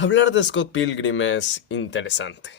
Hablar de Scott Pilgrim es interesante.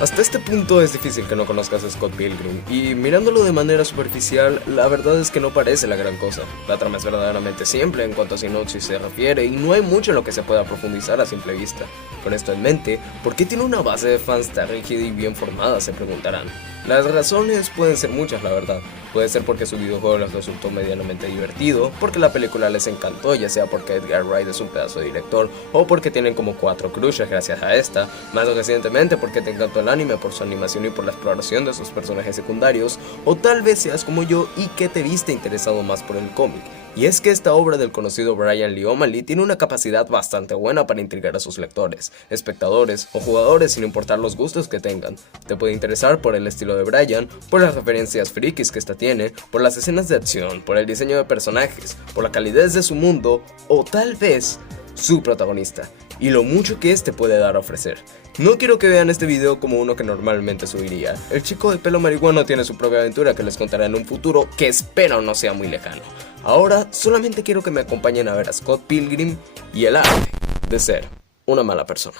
Hasta este punto es difícil que no conozcas a Scott Pilgrim, y mirándolo de manera superficial, la verdad es que no parece la gran cosa. La trama es verdaderamente simple en cuanto a sinopsis se refiere, y no hay mucho en lo que se pueda profundizar a simple vista. Con esto en mente, ¿por qué tiene una base de fans tan rígida y bien formada?, se preguntarán. Las razones pueden ser muchas, la verdad. Puede ser porque su videojuego les resultó medianamente divertido, porque la película les encantó, ya sea porque Edgar Wright es un pedazo de director, o porque tienen como 4 crushes gracias a esta, más recientemente porque te encantó el anime por su animación y por la exploración de sus personajes secundarios, o tal vez seas como yo y que te viste interesado más por el cómic. Y es que esta obra del conocido Brian Lee O'Malley tiene una capacidad bastante buena para intrigar a sus lectores, espectadores o jugadores sin importar los gustos que tengan. Te puede interesar por el estilo de Brian, por las referencias frikis que esta tiene, por las escenas de acción, por el diseño de personajes, por la calidez de su mundo o tal vez su protagonista y lo mucho que este puede dar a ofrecer. No quiero que vean este video como uno que normalmente subiría. El chico de pelo marihuano tiene su propia aventura que les contará en un futuro que espero no sea muy lejano. Ahora solamente quiero que me acompañen a ver a Scott Pilgrim y el arte de ser una mala persona.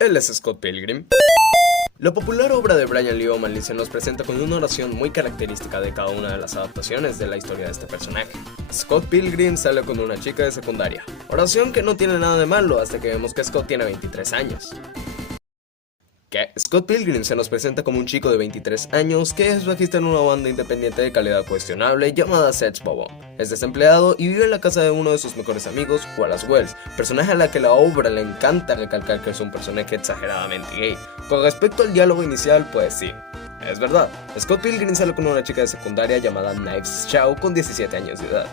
Él es Scott Pilgrim. La popular obra de Brian Lee O'Malley se nos presenta con una oración muy característica de cada una de las adaptaciones de la historia de este personaje. Scott Pilgrim sale con una chica de secundaria. Oración que no tiene nada de malo hasta que vemos que Scott tiene 23 años. Que Scott Pilgrim se nos presenta como un chico de 23 años que es bajista en una banda independiente de calidad cuestionable llamada Seth Bobo. Es desempleado y vive en la casa de uno de sus mejores amigos, Wallace Wells, personaje a la que la obra le encanta recalcar que es un personaje exageradamente gay. Con respecto al diálogo inicial, pues sí, es verdad. Scott Pilgrim sale con una chica de secundaria llamada Knives Chow con 17 años de edad.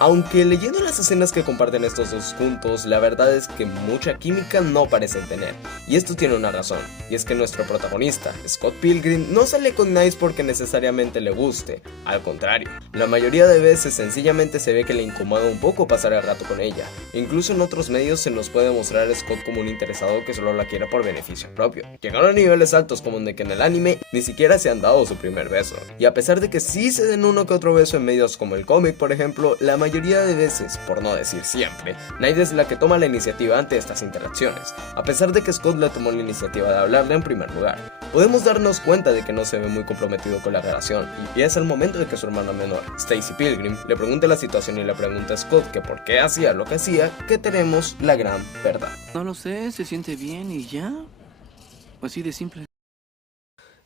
Aunque leyendo las escenas que comparten estos dos juntos, la verdad es que mucha química no parecen tener. Y esto tiene una razón, y es que nuestro protagonista, Scott Pilgrim, no sale con Knives porque necesariamente le guste, al contrario. La mayoría de veces sencillamente se ve que le incomoda un poco pasar el rato con ella. Incluso en otros medios se nos puede mostrar a Scott como un interesado que solo la quiere por beneficio propio. Llegaron a niveles altos como de que en el anime ni siquiera se han dado su primer beso. Y a pesar de que sí se den uno que otro beso en medios como el cómic por ejemplo, la mayoría de veces, por no decir siempre, Knives es la que toma la iniciativa ante estas interacciones, a pesar de que Scott le tomó la iniciativa de hablarle en primer lugar. Podemos darnos cuenta de que no se ve muy comprometido con la relación, y es el momento de que su hermana menor, Stacy Pilgrim, le pregunte la situación y le pregunta a Scott que por qué hacía lo que hacía, que tenemos la gran verdad. No lo sé, se siente bien y ya. Así de simple.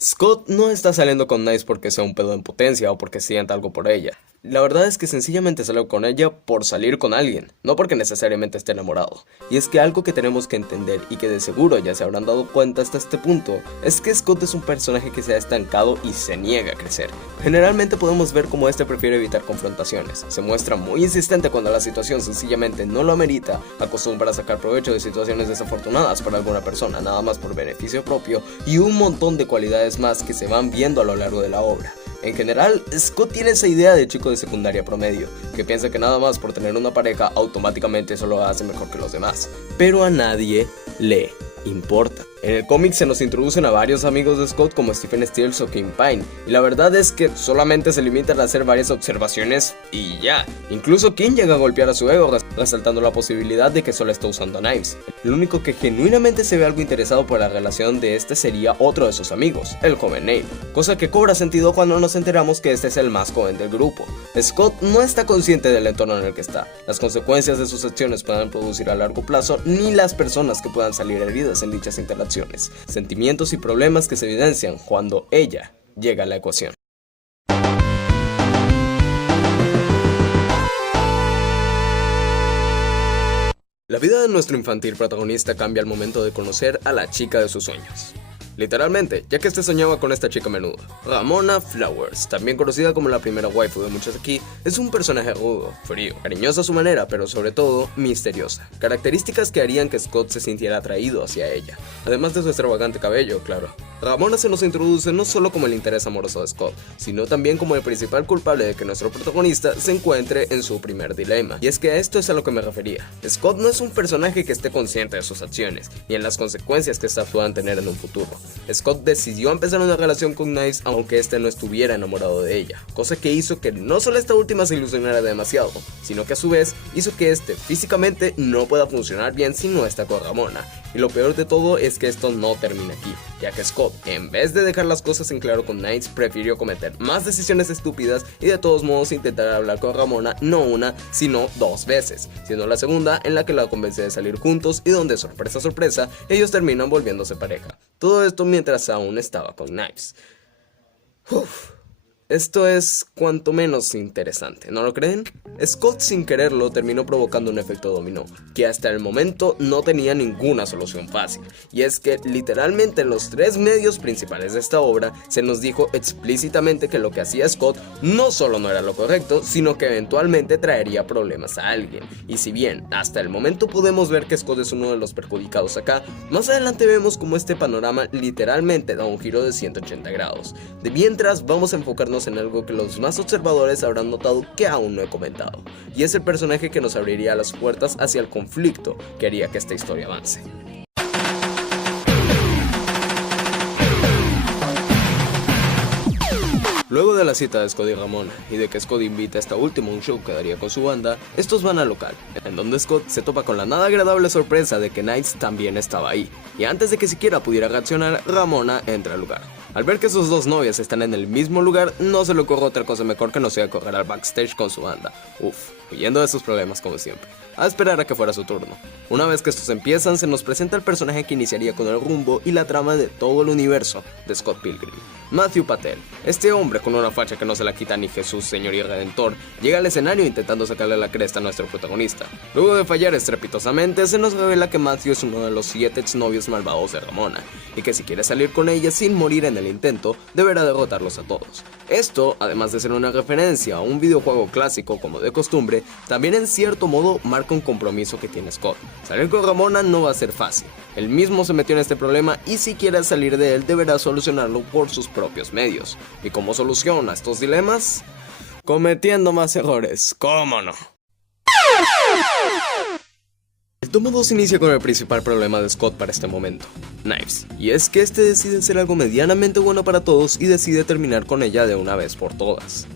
Scott no está saliendo con Knives porque sea un pedo en potencia o porque sienta algo por ella. La verdad es que sencillamente salió con ella por salir con alguien, no porque necesariamente esté enamorado. Y es que algo que tenemos que entender y que de seguro ya se habrán dado cuenta hasta este punto, es que Scott es un personaje que se ha estancado y se niega a crecer. Generalmente podemos ver cómo este prefiere evitar confrontaciones, se muestra muy insistente cuando la situación sencillamente no lo amerita, acostumbra a sacar provecho de situaciones desafortunadas para alguna persona nada más por beneficio propio y un montón de cualidades más que se van viendo a lo largo de la obra. En general, Scott tiene esa idea de chico de secundaria promedio, que piensa que nada más por tener una pareja automáticamente eso lo hace mejor que los demás, pero a nadie le importa. En el cómic se nos introducen a varios amigos de Scott como Stephen Stills o Kingpin, y la verdad es que solamente se limitan a hacer varias observaciones y ya. Incluso King llega a golpear a su ego, resaltando la posibilidad de que solo está usando a Knives. El único que genuinamente se ve algo interesado por la relación de este sería otro de sus amigos, el joven Nate, cosa que cobra sentido cuando nos enteramos que este es el más joven del grupo. Scott no está consciente del entorno en el que está, las consecuencias de sus acciones puedan producir a largo plazo, ni las personas que puedan salir heridas en dichas interacciones. Sentimientos y problemas que se evidencian cuando ella llega a la ecuación. La vida de nuestro infantil protagonista cambia al momento de conocer a la chica de sus sueños. Literalmente, ya que este soñaba con esta chica a menudo. Ramona Flowers, también conocida como la primera waifu de muchos aquí, es un personaje rudo, frío, cariñosa a su manera, pero sobre todo, misteriosa. Características que harían que Scott se sintiera atraído hacia ella, además de su extravagante cabello, claro. Ramona se nos introduce no solo como el interés amoroso de Scott, sino también como el principal culpable de que nuestro protagonista se encuentre en su primer dilema. Y es que a esto es a lo que me refería. Scott no es un personaje que esté consciente de sus acciones, ni en las consecuencias que estas puedan tener en un futuro. Scott decidió empezar una relación con Knives aunque este no estuviera enamorado de ella, cosa que hizo que no solo esta última se ilusionara demasiado, sino que a su vez hizo que este físicamente no pueda funcionar bien si no está con Ramona. Y lo peor de todo es que esto no termina aquí, ya que Scott, en vez de dejar las cosas en claro con Knives, prefirió cometer más decisiones estúpidas y de todos modos intentar hablar con Ramona no una, sino 2 veces, siendo la segunda en la que la convence de salir juntos y donde, sorpresa sorpresa, ellos terminan volviéndose pareja. Todo esto mientras aún estaba con Knives. Esto es cuanto menos interesante, ¿no lo creen? Scott sin quererlo terminó provocando un efecto dominó, que hasta el momento no tenía ninguna solución fácil, y es que literalmente en los 3 medios principales de esta obra se nos dijo explícitamente que lo que hacía Scott no solo no era lo correcto, sino que eventualmente traería problemas a alguien. Y si bien hasta el momento podemos ver que Scott es uno de los perjudicados acá, más adelante vemos como este panorama literalmente da un giro de 180 grados. De mientras vamos a enfocarnos en algo que los más observadores habrán notado que aún no he comentado, y es el personaje que nos abriría las puertas hacia el conflicto que haría que esta historia avance. Luego de la cita de Scott y Ramona, y de que Scott invita a esta última a un show que daría con su banda, estos van al local, en donde Scott se topa con la nada agradable sorpresa de que Knives también estaba ahí, y antes de que siquiera pudiera reaccionar, Ramona entra al lugar. Al ver que sus 2 novias están en el mismo lugar, no se le ocurre otra cosa mejor que no sea correr al backstage con su banda, huyendo de sus problemas como siempre, a esperar a que fuera su turno. Una vez que estos empiezan, se nos presenta el personaje que iniciaría con el rumbo y la trama de todo el universo de Scott Pilgrim, Matthew Patel. Este hombre con una facha que no se la quita ni Jesús, Señor y Redentor, llega al escenario intentando sacarle la cresta a nuestro protagonista. Luego de fallar estrepitosamente, se nos revela que Matthew es uno de los 7 exnovios malvados de Ramona, y que si quiere salir con ella sin morir en el intento, deberá derrotarlos a todos. Esto, además de ser una referencia a un videojuego clásico como de costumbre, también en cierto modo marca un compromiso que tiene Scott. Salir con Ramona no va a ser fácil, él mismo se metió en este problema y si quiere salir de él deberá solucionarlo por sus propios medios. ¿Y cómo soluciona estos dilemas? Cometiendo más errores, ¿cómo no? El tomo 2 inicia con el principal problema de Scott para este momento, Knives, y es que este decide hacer algo medianamente bueno para todos y decide terminar con ella de una vez por todas.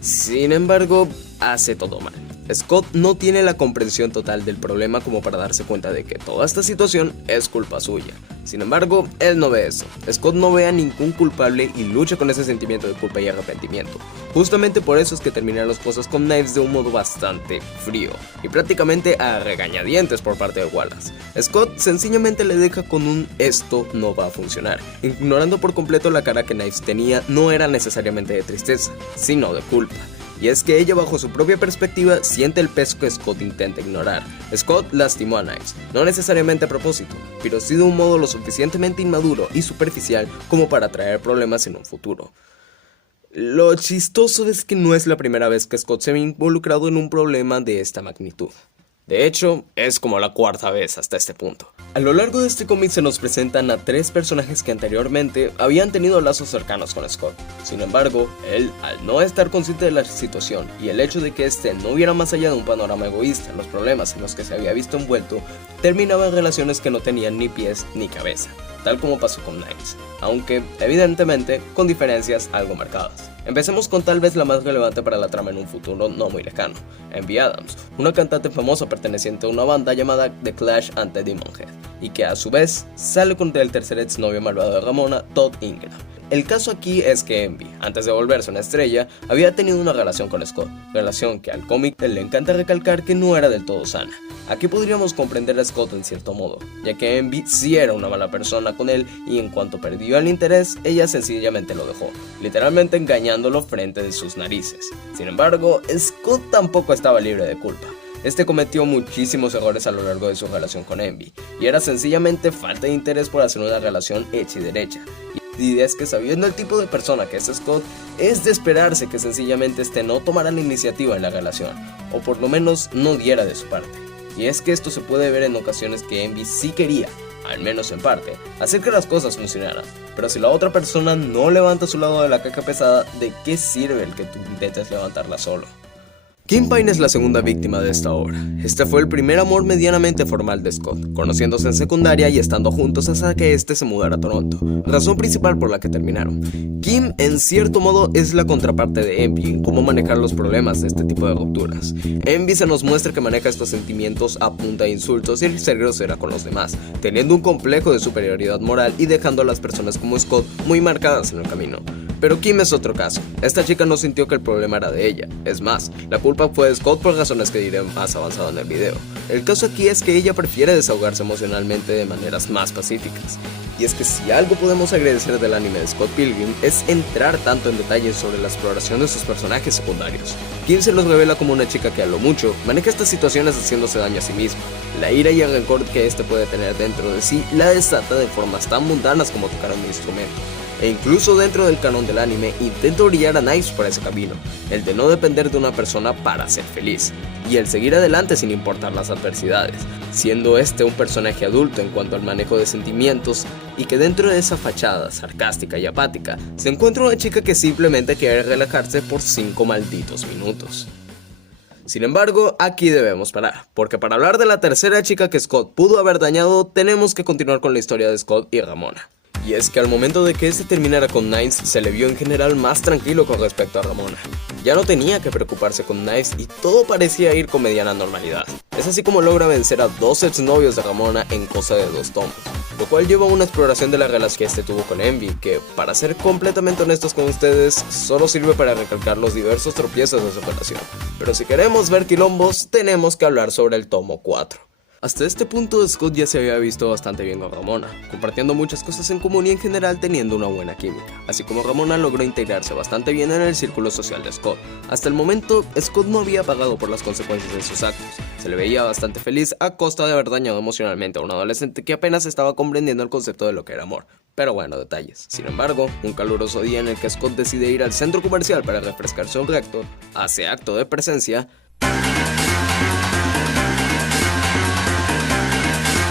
Sin embargo, hace todo mal. Scott no tiene la comprensión total del problema como para darse cuenta de que toda esta situación es culpa suya. Sin embargo, él no ve eso. Scott no ve a ningún culpable y lucha con ese sentimiento de culpa y arrepentimiento. Justamente por eso es que terminan las cosas con Knives de un modo bastante frío y prácticamente a regañadientes por parte de Wallace. Scott sencillamente le deja con un "esto no va a funcionar", ignorando por completo la cara que Knives tenía no era necesariamente de tristeza, sino de culpa. Y es que ella bajo su propia perspectiva siente el peso que Scott intenta ignorar. Scott lastimó a Knives, no necesariamente a propósito, pero sí de un modo lo suficientemente inmaduro y superficial como para traer problemas en un futuro. Lo chistoso es que no es la primera vez que Scott se ve involucrado en un problema de esta magnitud. De hecho, es como la 4ª vez hasta este punto. A lo largo de este cómic se nos presentan a 3 personajes que anteriormente habían tenido lazos cercanos con Scott. Sin embargo, él, al no estar consciente de la situación y el hecho de que este no viera más allá de un panorama egoísta en los problemas en los que se había visto envuelto, terminaba en relaciones que no tenían ni pies ni cabeza, tal como pasó con Niles, aunque evidentemente con diferencias algo marcadas. Empecemos con tal vez la más relevante para la trama en un futuro no muy lejano, Envy Adams, una cantante famosa perteneciente a una banda llamada The Clash and the Demonhead, y que a su vez sale con el tercer exnovio malvado de Ramona, Todd Ingram. El caso aquí es que Envy, antes de volverse una estrella, había tenido una relación con Scott, relación que al cómic le encanta recalcar que no era del todo sana. Aquí podríamos comprender a Scott en cierto modo, ya que Envy sí era una mala persona con él y en cuanto perdió el interés, ella sencillamente lo dejó, literalmente engañándolo frente de sus narices. Sin embargo, Scott tampoco estaba libre de culpa. Este cometió muchísimos errores a lo largo de su relación con Envy, y era sencillamente falta de interés por hacer una relación hecha y derecha. Y es que sabiendo el tipo de persona que es Scott, es de esperarse que sencillamente este no tomara la iniciativa en la relación, o por lo menos no diera de su parte. Y es que esto se puede ver en ocasiones que Envy sí quería, al menos en parte, hacer que las cosas funcionaran, pero si la otra persona no levanta su lado de la caja pesada, ¿de qué sirve el que tú intentes levantarla solo? Kim Pine es la segunda víctima de esta obra. Este fue el primer amor medianamente formal de Scott, conociéndose en secundaria y estando juntos hasta que este se mudara a Toronto, razón principal por la que terminaron. Kim, en cierto modo, es la contraparte de Envy en cómo manejar los problemas de este tipo de rupturas. Envy se nos muestra que maneja estos sentimientos a punta de insultos y ser grosera con los demás, teniendo un complejo de superioridad moral y dejando a las personas como Scott muy marcadas en el camino. Pero Kim es otro caso. Esta chica no sintió que el problema era de ella. Es más, la culpa fue de Scott por razones que diré más avanzado en el video. El caso aquí es que ella prefiere desahogarse emocionalmente de maneras más pacíficas. Y es que si algo podemos agradecer del anime de Scott Pilgrim es entrar tanto en detalles sobre la exploración de sus personajes secundarios. Kim se los revela como una chica que a lo mucho maneja estas situaciones haciéndose daño a sí misma. La ira y el rencor que este puede tener dentro de sí la desata de formas tan mundanas como tocar un instrumento. E incluso dentro del canon del anime intenta orillar a Knives por ese camino, el de no depender de una persona para ser feliz, y el seguir adelante sin importar las adversidades, siendo este un personaje adulto en cuanto al manejo de sentimientos, y que dentro de esa fachada sarcástica y apática se encuentra una chica que simplemente quiere relajarse por 5 malditos minutos. Sin embargo, aquí debemos parar, porque para hablar de la tercera chica que Scott pudo haber dañado, tenemos que continuar con la historia de Scott y Ramona. Y es que al momento de que este terminara con Knives, se le vio en general más tranquilo con respecto a Ramona. Ya no tenía que preocuparse con Knives y todo parecía ir con mediana normalidad. Es así como logra vencer a 2 exnovios de Ramona en cosa de 2 tomos, lo cual lleva a una exploración de la relación que este tuvo con Envy, que, para ser completamente honestos con ustedes, solo sirve para recalcar los diversos tropiezos de su relación. Pero si queremos ver quilombos, tenemos que hablar sobre el tomo 4. Hasta este punto Scott ya se había visto bastante bien con Ramona, compartiendo muchas cosas en común y en general teniendo una buena química, así como Ramona logró integrarse bastante bien en el círculo social de Scott. Hasta el momento, Scott no había pagado por las consecuencias de sus actos, se le veía bastante feliz a costa de haber dañado emocionalmente a un adolescente que apenas estaba comprendiendo el concepto de lo que era amor. Pero bueno, detalles. Sin embargo, un caluroso día en el que Scott decide ir al centro comercial para refrescarse un recto, hace acto de presencia.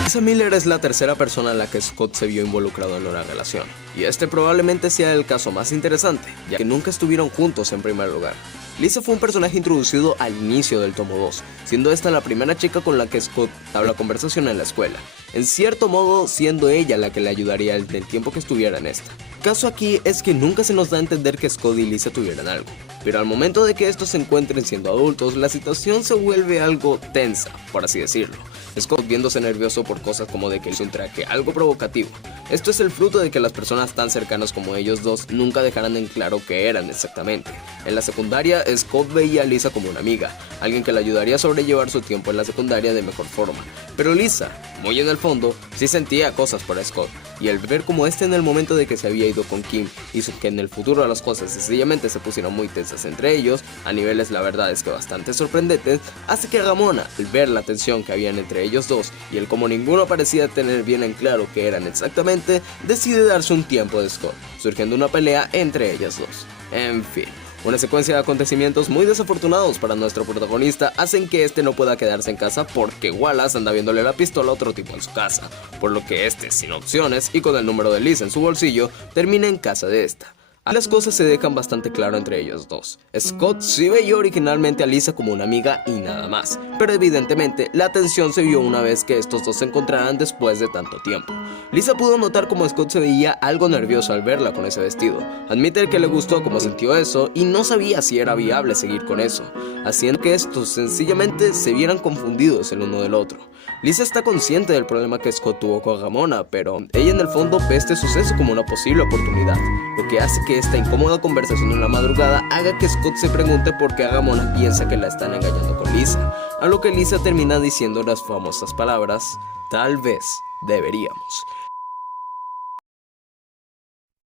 Lisa Miller es la tercera persona en la que Scott se vio involucrado en una relación, y este probablemente sea el caso más interesante, ya que nunca estuvieron juntos en primer lugar. Lisa fue un personaje introducido al inicio del tomo 2, siendo esta la primera chica con la que Scott habla conversación en la escuela, en cierto modo siendo ella la que le ayudaría el tiempo que estuviera en esta. El caso aquí es que nunca se nos da a entender que Scott y Lisa tuvieran algo, pero al momento de que estos se encuentren siendo adultos, la situación se vuelve algo tensa, por así decirlo. Scott viéndose nervioso por cosas como de que hizo un traje algo provocativo. Esto es el fruto de que las personas tan cercanas como ellos dos nunca dejaran en claro qué eran exactamente. En la secundaria, Scott veía a Lisa como una amiga, alguien que le ayudaría a sobrellevar su tiempo en la secundaria de mejor forma. Pero Lisa, muy en el fondo, sí sentía cosas por Scott, y el ver como este en el momento de que se había ido con Kim hizo que en el futuro las cosas sencillamente se pusieran muy tensas entre ellos, a niveles la verdad es que bastante sorprendentes, hace que Ramona, al ver la tensión que habían entre ellos dos y el como ninguno parecía tener bien en claro qué eran exactamente, decide darse un tiempo de Scott, surgiendo una pelea entre ellas dos. En fin, una secuencia de acontecimientos muy desafortunados para nuestro protagonista hacen que este no pueda quedarse en casa porque Wallace anda viéndole la pistola a otro tipo en su casa, por lo que este, sin opciones y con el número de Liz en su bolsillo, termina en casa de esta. Las cosas se dejan bastante claro entre ellos dos. Scott sí veía originalmente a Lisa como una amiga y nada más, pero evidentemente la tensión se vio una vez que estos dos se encontraran después de tanto tiempo. Lisa pudo notar cómo Scott se veía algo nervioso al verla con ese vestido. Admite que le gustó cómo sintió eso y no sabía si era viable seguir con eso, haciendo que estos sencillamente se vieran confundidos el uno del otro. Lisa está consciente del problema que Scott tuvo con Ramona, pero ella en el fondo ve este suceso como una posible oportunidad, lo que hace que esta incómoda conversación en la madrugada haga que Scott se pregunte por qué Ramona piensa que la están engañando con Lisa, a lo que Lisa termina diciendo las famosas palabras, tal vez deberíamos.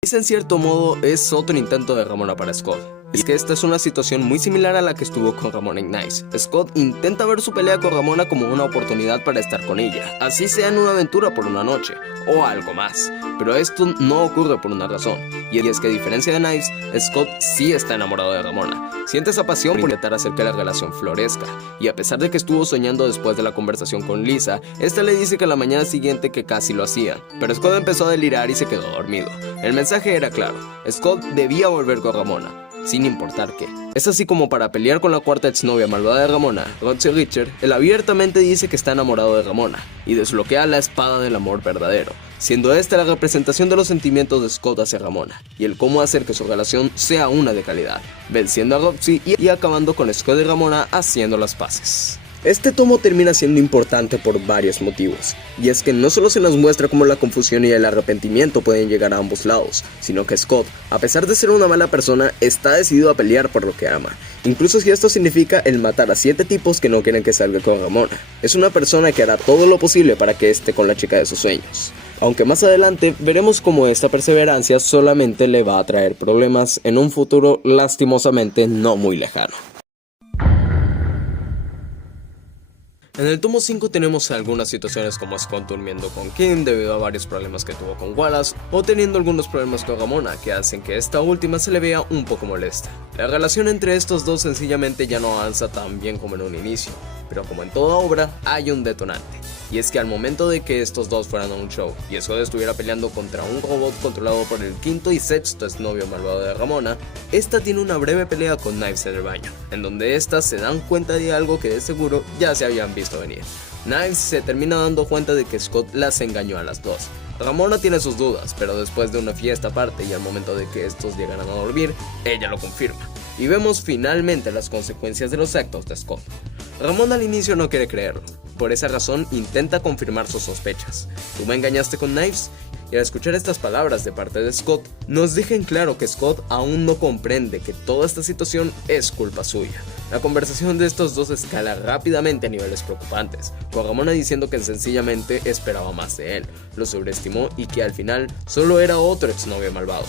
Lisa en cierto modo es otro intento de Ramona para Scott. Es que esta es una situación muy similar a la que estuvo con Ramona en Knives. Scott intenta ver su pelea con Ramona como una oportunidad para estar con ella, así sea en una aventura por una noche, o algo más. Pero esto no ocurre por una razón, y es que a diferencia de Knives, Scott sí está enamorado de Ramona. Siente esa pasión por intentar hacer que la relación florezca, y a pesar de que estuvo soñando después de la conversación con Lisa, esta le dice que la mañana siguiente que casi lo hacía, pero Scott empezó a delirar y se quedó dormido. El mensaje era claro, Scott debía volver con Ramona, sin importar qué. Es así como para pelear con la cuarta exnovia malvada de Ramona, Roxy Richter, él abiertamente dice que está enamorado de Ramona y desbloquea la espada del amor verdadero, siendo esta la representación de los sentimientos de Scott hacia Ramona y el cómo hacer que su relación sea una de calidad, venciendo a Roxy y acabando con Scott y Ramona haciendo las paces. Este tomo termina siendo importante por varios motivos, y es que no solo se nos muestra cómo la confusión y el arrepentimiento pueden llegar a ambos lados, sino que Scott, a pesar de ser una mala persona, está decidido a pelear por lo que ama, incluso si esto significa el matar a 7 tipos que no quieren que salga con Ramona. Es una persona que hará todo lo posible para que esté con la chica de sus sueños. Aunque más adelante veremos cómo esta perseverancia solamente le va a traer problemas en un futuro lastimosamente no muy lejano. En el tomo 5 tenemos algunas situaciones como Scott durmiendo con Kim debido a varios problemas que tuvo con Wallace, o teniendo algunos problemas con Ramona que hacen que esta última se le vea un poco molesta. La relación entre estos dos sencillamente ya no avanza tan bien como en un inicio, pero como en toda obra hay un detonante, y es que al momento de que estos dos fueran a un show y Scott estuviera peleando contra un robot controlado por el quinto y sexto exnovio malvado de Ramona, esta tiene una breve pelea con Knives en el baño, en donde estas se dan cuenta de algo que de seguro ya se habían visto venir. Knives se termina dando cuenta de que Scott las engañó a las dos. Ramona tiene sus dudas, pero después de una fiesta aparte y al momento de que estos llegan a dormir, ella lo confirma. Y vemos finalmente las consecuencias de los actos de Scott. Ramona al inicio no quiere creerlo, por esa razón intenta confirmar sus sospechas. ¿Tú me engañaste con Knives? Y al escuchar estas palabras de parte de Scott, nos deja en claro que Scott aún no comprende que toda esta situación es culpa suya. La conversación de estos dos escala rápidamente a niveles preocupantes, con Ramona diciendo que sencillamente esperaba más de él, lo sobreestimó y que al final solo era otro exnovio malvado.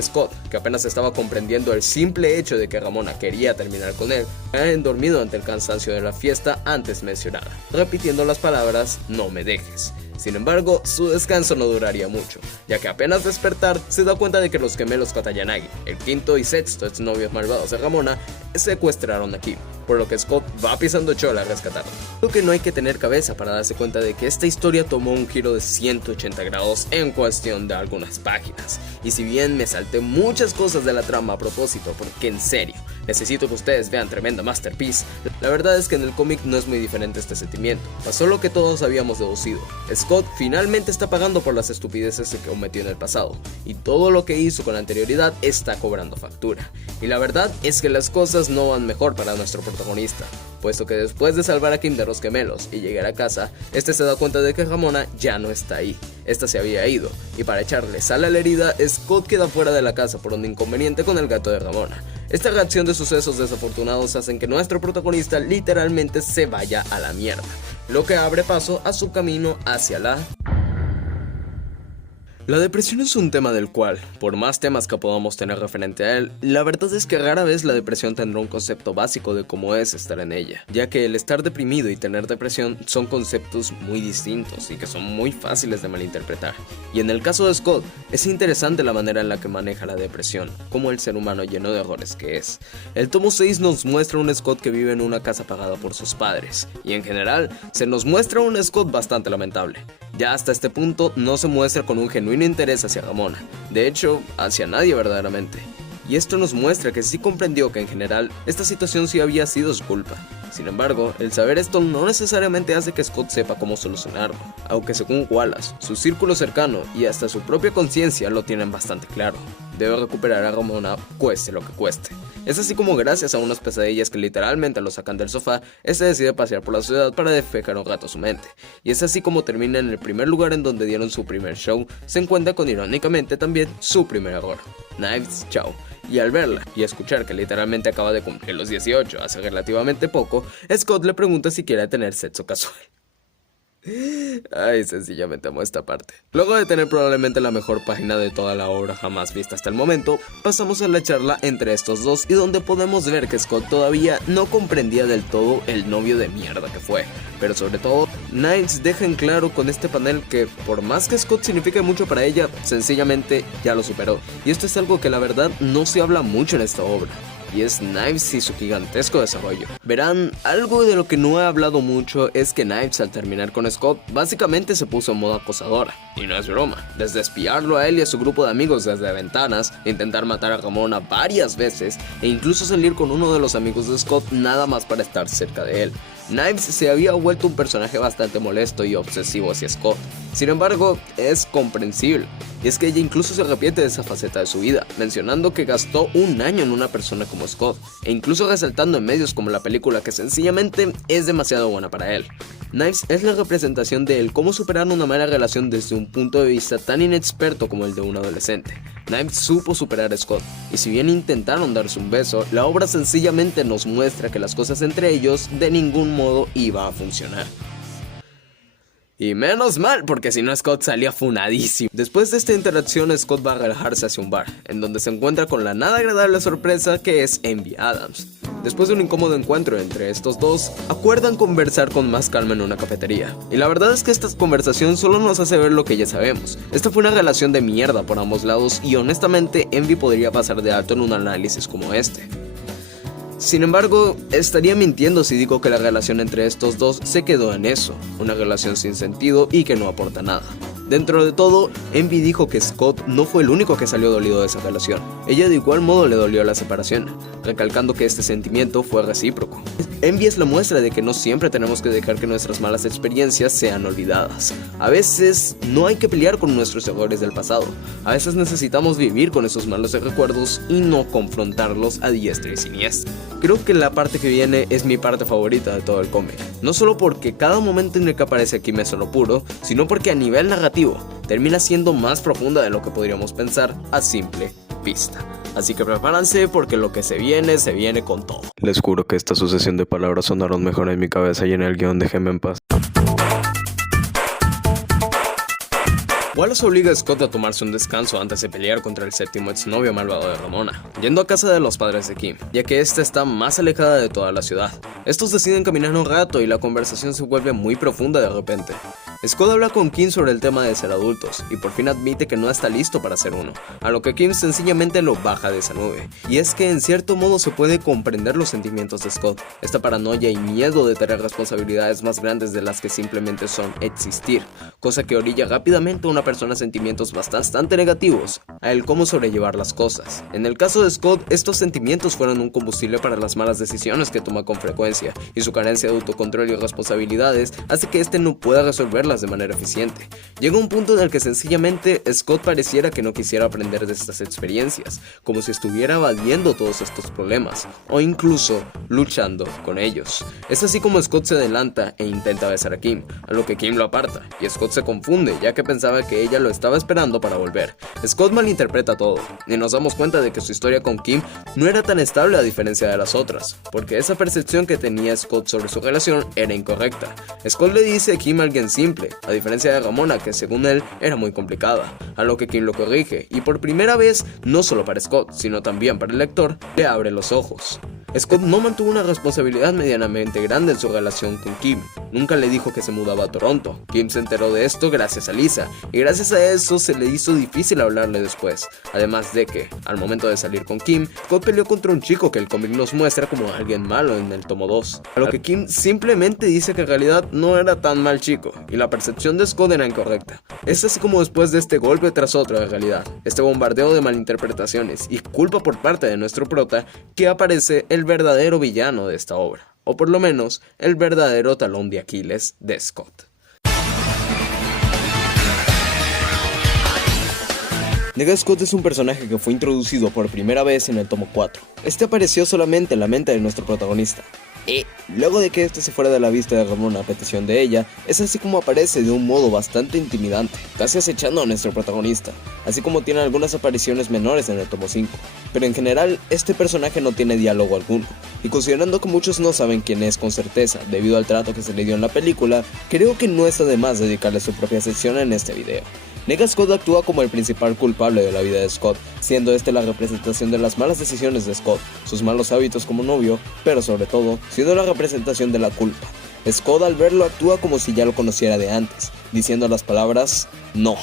Scott, que apenas estaba comprendiendo el simple hecho de que Ramona quería terminar con él, cae dormido ante el cansancio de la fiesta antes mencionada, repitiendo las palabras "no me dejes". Sin embargo, su descanso no duraría mucho, ya que apenas despertar se da cuenta de que los gemelos Katayanagi, el quinto y sexto exnovios malvados de Ramona, secuestraron a Kim, por lo que Scott va pisando chola a rescatarlo. Creo que no hay que tener cabeza para darse cuenta de que esta historia tomó un giro de 180 grados en cuestión de algunas páginas, y si bien me salté muchas cosas de la trama a propósito, porque en serio, necesito que ustedes vean tremenda masterpiece, la verdad es que en el cómic no es muy diferente este sentimiento. Pasó lo que todos habíamos deducido. Scott finalmente está pagando por las estupideces que cometió en el pasado, y todo lo que hizo con anterioridad está cobrando factura. Y la verdad es que las cosas no van mejor para nuestro protagonista, puesto que después de salvar a Kim de los gemelos y llegar a casa, este se da cuenta de que Ramona ya no está ahí. Esta se había ido, y para echarle sal a la herida, Scott queda fuera de la casa por un inconveniente con el gato de Ramona. Esta reacción de sucesos desafortunados hacen que nuestro protagonista literalmente se vaya a la mierda, lo que abre paso a su camino hacia la depresión es un tema del cual, por más temas que podamos tener referente a él, la verdad es que rara vez la depresión tendrá un concepto básico de cómo es estar en ella, ya que el estar deprimido y tener depresión son conceptos muy distintos y que son muy fáciles de malinterpretar. Y en el caso de Scott, es interesante la manera en la que maneja la depresión, como el ser humano lleno de errores que es. El tomo 6 nos muestra un Scott que vive en una casa pagada por sus padres, y en general, se nos muestra un Scott bastante lamentable. Ya hasta este punto no se muestra con un genuino interés hacia Ramona, de hecho, hacia nadie verdaderamente. Y esto nos muestra que sí comprendió que en general esta situación sí había sido su culpa. Sin embargo, el saber esto no necesariamente hace que Scott sepa cómo solucionarlo, aunque según Wallace, su círculo cercano y hasta su propia conciencia lo tienen bastante claro. Debe recuperar a Ramona cueste lo que cueste. Es así como gracias a unas pesadillas que literalmente lo sacan del sofá, este decide pasear por la ciudad para despejar un rato su mente. Y es así como termina en el primer lugar en donde dieron su primer show, se encuentra con irónicamente también su primer error, Knives Chow. Y al verla y escuchar que literalmente acaba de cumplir los 18 hace relativamente poco, Scott le pregunta si quiere tener sexo casual. Ay, sencillamente amo esta parte. Luego de tener probablemente la mejor página de toda la obra jamás vista hasta el momento, pasamos a la charla entre estos dos y donde podemos ver que Scott todavía no comprendía del todo el novio de mierda que fue. Pero sobre todo, Knives deja en claro con este panel que por más que Scott signifique mucho para ella, sencillamente ya lo superó. Y esto es algo que la verdad no se habla mucho en esta obra. Y es Knives y su gigantesco desarrollo. Verán, algo de lo que no he hablado mucho es que Knives al terminar con Scott básicamente se puso en modo acosadora. Y no es broma, desde espiarlo a él y a su grupo de amigos desde ventanas, intentar matar a Ramona varias veces e incluso salir con uno de los amigos de Scott nada más para estar cerca de él. Knives se había vuelto un personaje bastante molesto y obsesivo hacia Scott. Sin embargo, es comprensible. Y es que ella incluso se arrepiente de esa faceta de su vida, mencionando que gastó un año en una persona como Scott, e incluso resaltando en medios como la película que sencillamente es demasiado buena para él. Knives es la representación de él cómo superar una mala relación desde un punto de vista tan inexperto como el de un adolescente. Knives supo superar a Scott, y si bien intentaron darse un beso, la obra sencillamente nos muestra que las cosas entre ellos de ningún modo iba a funcionar. Y menos mal, porque si no Scott salía funadísimo. Después de esta interacción, Scott va a relajarse hacia un bar, en donde se encuentra con la nada agradable sorpresa que es Envy Adams. Después de un incómodo encuentro entre estos dos, acuerdan conversar con más calma en una cafetería. Y la verdad es que esta conversación solo nos hace ver lo que ya sabemos. Esta fue una relación de mierda por ambos lados y honestamente Envy podría pasar de alto en un análisis como este. Sin embargo, estaría mintiendo si digo que la relación entre estos dos se quedó en eso, una relación sin sentido y que no aporta nada. Dentro de todo, Envy dijo que Scott no fue el único que salió dolido de esa relación. Ella de igual modo le dolió la separación, recalcando que este sentimiento fue recíproco. Envy es la muestra de que no siempre tenemos que dejar que nuestras malas experiencias sean olvidadas. A veces no hay que pelear con nuestros errores del pasado. A veces necesitamos vivir con esos malos recuerdos y no confrontarlos a diestra y siniestra. Creo que la parte que viene es mi parte favorita de todo el cómic. No solo porque cada momento en el que aparece Kim es oro puro, sino porque a nivel narrativo termina siendo más profunda de lo que podríamos pensar a simple vista. Así que prepárense porque lo que se viene con todo. Les juro que esta sucesión de palabras sonaron mejor en mi cabeza y en el guión. Déjenme en paz. Wallace obliga a Scott a tomarse un descanso antes de pelear contra el séptimo exnovio malvado de Ramona, yendo a casa de los padres de Kim, ya que esta está más alejada de toda la ciudad. Estos deciden caminar un rato y la conversación se vuelve muy profunda de repente. Scott habla con Kim sobre el tema de ser adultos y por fin admite que no está listo para ser uno, a lo que Kim sencillamente lo baja de esa nube. Y es que en cierto modo se puede comprender los sentimientos de Scott, esta paranoia y miedo de tener responsabilidades más grandes de las que simplemente son existir, cosa que orilla rápidamente a una persona a sentimientos bastante negativos a el cómo sobrellevar las cosas. En el caso de Scott, estos sentimientos fueron un combustible para las malas decisiones que toma con frecuencia, y su carencia de autocontrol y responsabilidades hace que este no pueda resolverlas de manera eficiente. Llega un punto en el que sencillamente Scott pareciera que no quisiera aprender de estas experiencias, como si estuviera evadiendo todos estos problemas, o incluso luchando con ellos. Es así como Scott se adelanta e intenta besar a Kim, a lo que Kim lo aparta, y Scott se confunde, ya que pensaba que ella lo estaba esperando para volver. Scott malinterpreta todo, y nos damos cuenta de que su historia con Kim no era tan estable a diferencia de las otras, porque esa percepción que tenía Scott sobre su relación era incorrecta. Scott le dice a Kim alguien simple, a diferencia de Ramona, que según él era muy complicada, a lo que Kim lo corrige, y por primera vez, no solo para Scott, sino también para el lector, le abre los ojos. Scott no mantuvo una responsabilidad medianamente grande en su relación con Kim, nunca le dijo que se mudaba a Toronto. Kim se enteró de esto gracias a Lisa, y gracias a eso se le hizo difícil hablarle después. Además de que, al momento de salir con Kim, Scott peleó contra un chico que el cómic nos muestra como alguien malo en el tomo 2. A lo que Kim simplemente dice que en realidad no era tan mal chico, y la percepción de Scott era incorrecta. Es así como después de este golpe tras otro de realidad, este bombardeo de malinterpretaciones y culpa por parte de nuestro prota, que aparece el verdadero villano de esta obra, o por lo menos el verdadero talón de Aquiles de Scott. Nega Scott es un personaje que fue introducido por primera vez en el tomo 4. Este apareció solamente en la mente de nuestro protagonista. Y luego de que este se fuera de la vista de Ramona a petición de ella, es así como aparece de un modo bastante intimidante, casi acechando a nuestro protagonista, así como tiene algunas apariciones menores en el tomo 5. Pero en general, este personaje no tiene diálogo alguno, y considerando que muchos no saben quién es con certeza debido al trato que se le dio en la película, creo que no está de más dedicarle su propia sección en este video. Nega Scott actúa como el principal culpable de la vida de Scott, siendo este la representación de las malas decisiones de Scott, sus malos hábitos como novio, pero sobre todo, siendo la representación de la culpa. Scott al verlo actúa como si ya lo conociera de antes, diciendo las palabras: no,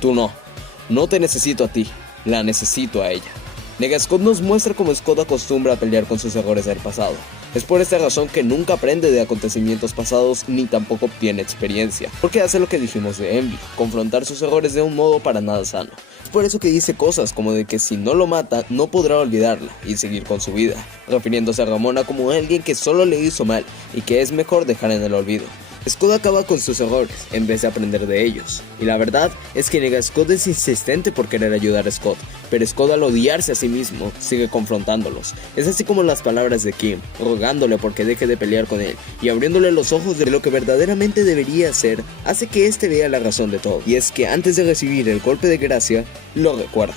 tú no te necesito a ti, la necesito a ella. Nega Scott nos muestra cómo Scott acostumbra a pelear con sus errores del pasado. Es por esta razón que nunca aprende de acontecimientos pasados ni tampoco obtiene experiencia, porque hace lo que dijimos de Envy, confrontar sus errores de un modo para nada sano. Es por eso que dice cosas como de que si no lo mata no podrá olvidarla y seguir con su vida, refiriéndose a Ramona como alguien que solo le hizo mal y que es mejor dejar en el olvido. Scott acaba con sus errores en vez de aprender de ellos, y la verdad es que Nega Scott es insistente por querer ayudar a Scott, pero Scott al odiarse a sí mismo sigue confrontándolos. Es así como las palabras de Kim, rogándole porque deje de pelear con él y abriéndole los ojos de lo que verdaderamente debería hacer, hace que este vea la razón de todo, y es que antes de recibir el golpe de gracia, lo recuerda.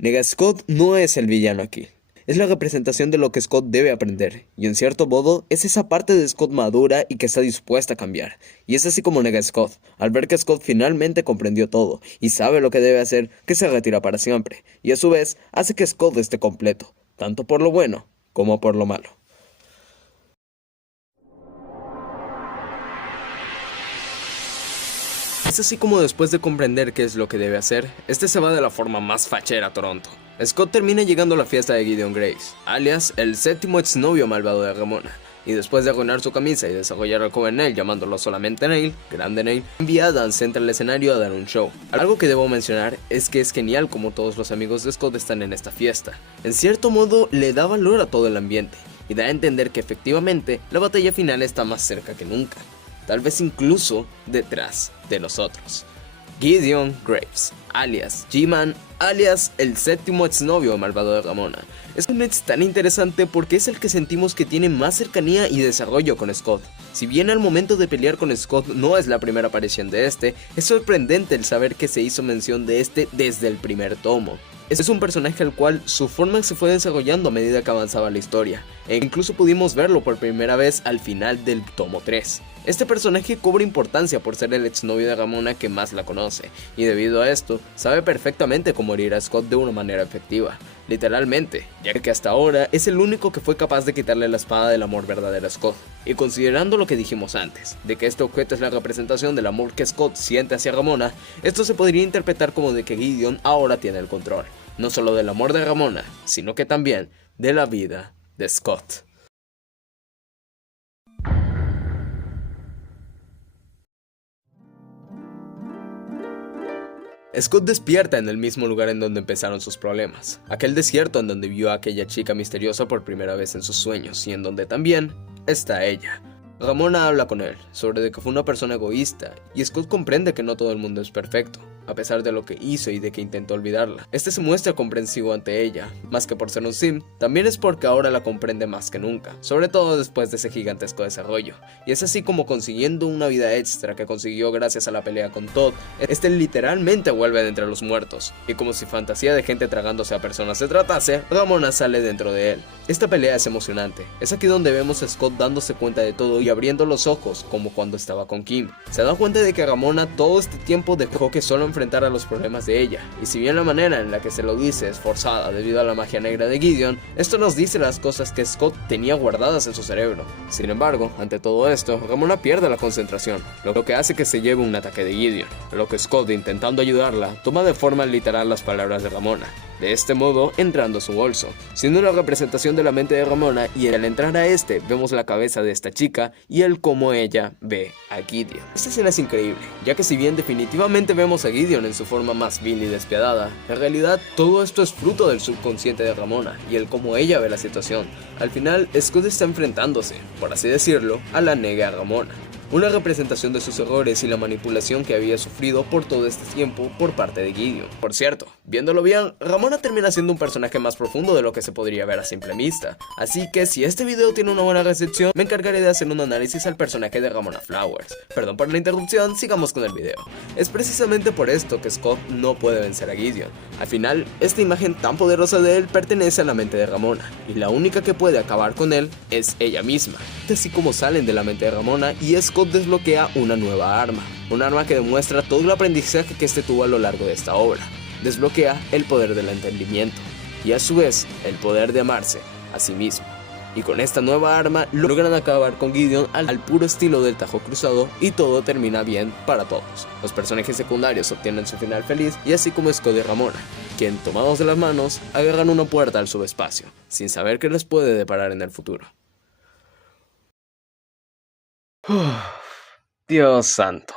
Nega Scott no es el villano aquí. Es la representación de lo que Scott debe aprender, y en cierto modo es esa parte de Scott madura y que está dispuesta a cambiar. Y es así como Nega Scott, al ver que Scott finalmente comprendió todo y sabe lo que debe hacer, que se retira para siempre, y a su vez hace que Scott esté completo, tanto por lo bueno como por lo malo. Es así como después de comprender qué es lo que debe hacer, este se va de la forma más fachera a Toronto. Scott termina llegando a la fiesta de Gideon Graves, alias el séptimo exnovio malvado de Ramona, y después de arruinar su camisa y desarrollar al joven Neil llamándolo solamente Neil, grande Neil, envía a Dance entre el escenario a dar un show. Algo que debo mencionar es que es genial como todos los amigos de Scott están en esta fiesta. En cierto modo le da valor a todo el ambiente, y da a entender que efectivamente la batalla final está más cerca que nunca. Tal vez incluso detrás de nosotros. Gideon Graves, alias G-Man, alias el séptimo exnovio malvado de Ramona. Es un ex tan interesante porque es el que sentimos que tiene más cercanía y desarrollo con Scott. Si bien al momento de pelear con Scott no es la primera aparición de este, es sorprendente el saber que se hizo mención de este desde el primer tomo. Es un personaje al cual su forma se fue desarrollando a medida que avanzaba la historia, e incluso pudimos verlo por primera vez al final del tomo 3. Este personaje cobra importancia por ser el exnovio de Ramona que más la conoce, y debido a esto, sabe perfectamente cómo herir a Scott de una manera efectiva, literalmente, ya que hasta ahora es el único que fue capaz de quitarle la espada del amor verdadero a Scott. Y considerando lo que dijimos antes, de que este objeto es la representación del amor que Scott siente hacia Ramona, esto se podría interpretar como de que Gideon ahora tiene el control, no solo del amor de Ramona, sino que también de la vida de Scott. Scott despierta en el mismo lugar en donde empezaron sus problemas, aquel desierto en donde vio a aquella chica misteriosa por primera vez en sus sueños y en donde también está ella. Ramona habla con él sobre de que fue una persona egoísta y Scott comprende que no todo el mundo es perfecto, a pesar de lo que hizo y de que intentó olvidarla. Este se muestra comprensivo ante ella, más que por ser un sim, también es porque ahora la comprende más que nunca, sobre todo después de ese gigantesco desarrollo. Y es así como consiguiendo una vida extra que consiguió gracias a la pelea con Todd, este literalmente vuelve de entre los muertos, y como si fantasía de gente tragándose a personas se tratase, Ramona sale dentro de él. Esta pelea es emocionante, es aquí donde vemos a Scott dándose cuenta de todo y abriendo los ojos como cuando estaba con Kim. Se da cuenta de que Ramona todo este tiempo dejó que solo enfrentara los problemas de ella, y si bien la manera en la que se lo dice es forzada debido a la magia negra de Gideon, esto nos dice las cosas que Scott tenía guardadas en su cerebro. Sin embargo, ante todo esto, Ramona pierde la concentración, lo que hace que se lleve un ataque de Gideon, lo que Scott, intentando ayudarla, toma de forma literal las palabras de Ramona, de este modo entrando a su bolso, siendo una representación de la mente de Ramona, y al entrar a este vemos la cabeza de esta chica y el cómo ella ve a Gideon. Esta escena es increíble, ya que si bien definitivamente vemos a Gideon en su forma más vil y despiadada, en realidad todo esto es fruto del subconsciente de Ramona y el cómo ella ve la situación. Al final, Scott está enfrentándose, por así decirlo, a la negra Ramona, una representación de sus errores y la manipulación que había sufrido por todo este tiempo por parte de Gideon. Por cierto, viéndolo bien, Ramona termina siendo un personaje más profundo de lo que se podría ver a simple vista, así que si este video tiene una buena recepción, me encargaré de hacer un análisis al personaje de Ramona Flowers. Perdón por la interrupción, sigamos con el video. Es precisamente por esto que Scott no puede vencer a Gideon. Al final, esta imagen tan poderosa de él pertenece a la mente de Ramona, y la única que puede acabar con él es ella misma. Así como salen de la mente de Ramona y Scott desbloquea una nueva arma, un arma que demuestra todo el aprendizaje que este tuvo a lo largo de esta obra. Desbloquea el poder del entendimiento y a su vez el poder de amarse a sí mismo. Y con esta nueva arma logran acabar con Gideon al puro estilo del Tajo Cruzado, y todo termina bien para todos. Los personajes secundarios obtienen su final feliz, y así como Scott y Ramona, quien tomados de las manos agarran una puerta al subespacio, sin saber qué les puede deparar en el futuro. Dios santo,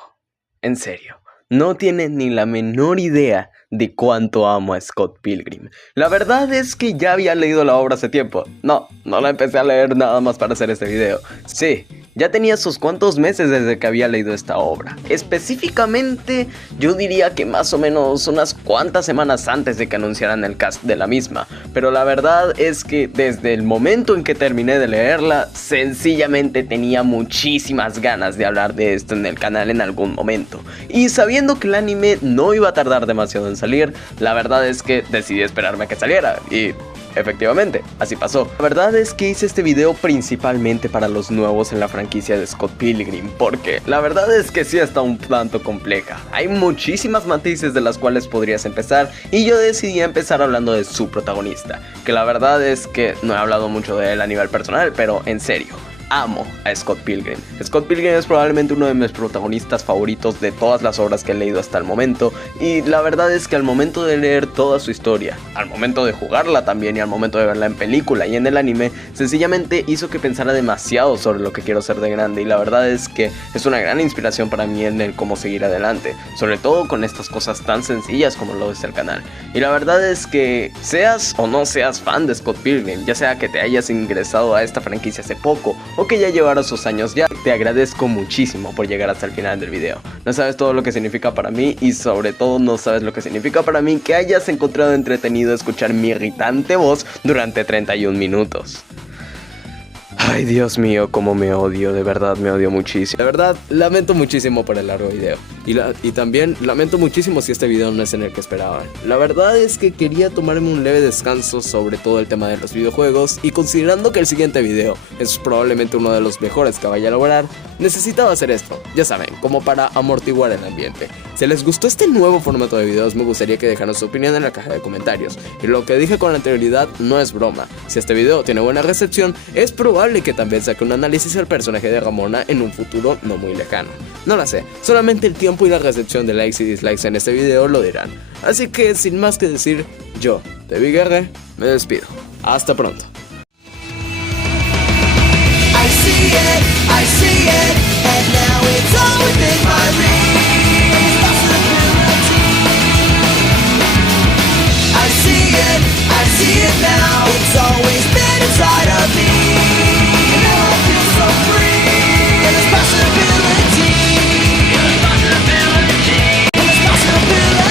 en serio, no tienen ni la menor idea de cuánto amo a Scott Pilgrim. La verdad es que ya había leído la obra hace tiempo. No la empecé a leer nada más para hacer este video. Sí, ya tenía sus cuantos meses desde que había leído esta obra. Específicamente, yo diría que más o menos unas cuantas semanas antes de que anunciaran el cast de la misma. Pero la verdad es que desde el momento en que terminé de leerla, sencillamente tenía muchísimas ganas de hablar de esto en el canal en algún momento. Y sabiendo que el anime no iba a tardar demasiado en salir, la verdad es que decidí esperarme a que saliera, y efectivamente, así pasó. La verdad es que hice este video principalmente para los nuevos en la franquicia de Scott Pilgrim, porque la verdad es que sí está un tanto compleja. Hay muchísimas matices de las cuales podrías empezar, y yo decidí empezar hablando de su protagonista, que la verdad es que no he hablado mucho de él a nivel personal, pero en serio, amo a Scott Pilgrim. Scott Pilgrim es probablemente uno de mis protagonistas favoritos de todas las obras que he leído hasta el momento, y la verdad es que al momento de leer toda su historia, al momento de jugarla también y al momento de verla en película y en el anime, sencillamente hizo que pensara demasiado sobre lo que quiero ser de grande, y la verdad es que es una gran inspiración para mí en el cómo seguir adelante, sobre todo con estas cosas tan sencillas como lo es el canal. Y la verdad es que seas o no seas fan de Scott Pilgrim, ya sea que te hayas ingresado a esta franquicia hace poco o que ya llevara sus años ya, te agradezco muchísimo por llegar hasta el final del video. No sabes todo lo que significa para mí, y sobre todo no sabes lo que significa para mí que hayas encontrado entretenido escuchar mi irritante voz durante 31 minutos. Ay, Dios mío, cómo me odio, de verdad me odio muchísimo. De verdad, lamento muchísimo por el largo video. Y también lamento muchísimo si este video no es en el que esperaban. La verdad es que quería tomarme un leve descanso sobre todo el tema de los videojuegos, y considerando que el siguiente video es probablemente uno de los mejores que vaya a lograr, necesitaba hacer esto, ya saben, como para amortiguar el ambiente. Si les gustó este nuevo formato de videos, me gustaría que dejaran su opinión en la caja de comentarios. Y lo que dije con anterioridad no es broma. Si este video tiene buena recepción, es probable que también saque un análisis al personaje de Ramona en un futuro no muy lejano. No lo sé, solamente el tiempo y la recepción de likes y dislikes en este video lo dirán. Así que sin más que decir, yo, de Big R, me despido. Hasta pronto. I see it, and now it's all within my reach. Possibility. I see it now. It's always been inside of me. And now I feel so free. And there's possibility. And there's possibility. And there's possibility.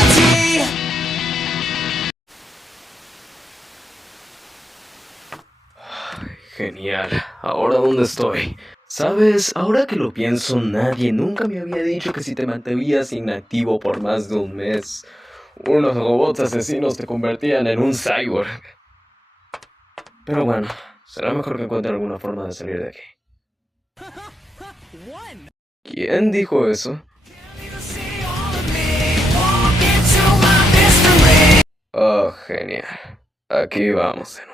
Genial. ¿Ahora dónde estoy? ¿Sabes? Ahora que lo pienso, nadie nunca me había dicho que si te mantenías inactivo por más de un mes, unos robots asesinos te convertían en un cyborg. Pero bueno, será mejor que encuentre alguna forma de salir de aquí. ¿Quién dijo eso? Oh, genial. Aquí vamos de nuevo.